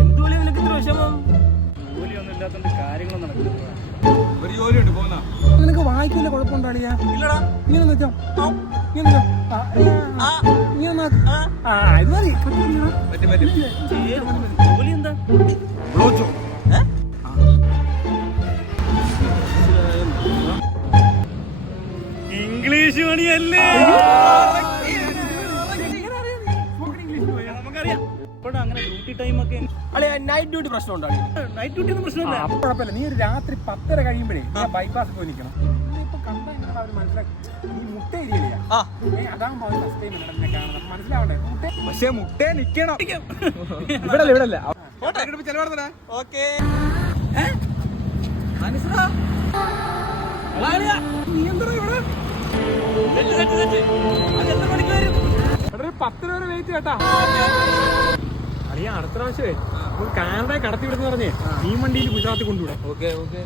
എന്തുപോലെ നിനക്ക് ഇത്ര വിഷമം? ജോലിയൊന്നും ഇല്ലാത്തോണ്ട് കാര്യങ്ങളും നടക്കുന്നില്ല. ഒരു ജോലിയുണ്ട് പോന്ന നിനക്ക് വായിക്കില്ല കുഴപ്പമുണ്ടാളിയാ? ഇല്ലടാ. ഇങ്ങനെ വെച്ചോ, ഇങ്ങനെ വെച്ചോ. ഇങ്ങനെ ഇത് മതി. പറ്റും പറ്റും ജോലി എന്താ? ബ്ലോച്ചോ ഇംഗ്ലീഷ് പണിയല്ലേ? നമുക്കറിയാം. ഇപ്പോഴും അങ്ങനെ ഡ്യൂട്ടി ടൈം ഒക്കെ നൈറ്റ് ഡ്യൂട്ടി പ്രശ്നം ഉണ്ടോ? നൈറ്റ് ഡ്യൂട്ടി ഒന്നും പ്രശ്നമില്ല. കുഴപ്പമില്ല. നീ ഒരു രാത്രി 10:30 കഴിയുമ്പോഴേ ബൈപ്പാസ് പോയി നിൽക്കണം. ഇപ്പൊ കണ്ടാ എങ്ങനെ അവര് മനസ്സിലാക്കി? നീ മുട്ട ഇരിയില്ല. അതാകുമ്പോ അവർ ഫസ്റ്റ് ടൈം എന്നെ കാണുന്നത് മനസ്സിലാവണ്ടേ? പക്ഷെ മുട്ടേ നിക്കണം ഇവിടെ ഇവിടല്ല. ചെലവാടുന്നടാ. ഓക്കേ. നീ എന്താ ഇവിടെ? അതെത്ര മണിക്ക് വരും? ഒരു 10 വരെ വെയിറ്റ് കേട്ടാ. അറിയാം, അടുത്ത പ്രാവശ്യമേ കാനഡ കടത്തി വിടുന്ന പറഞ്ഞേ ഈ വണ്ടിയിൽ ഗുജറാത്തിൽ കൊണ്ടുവിടാം. Okay okay.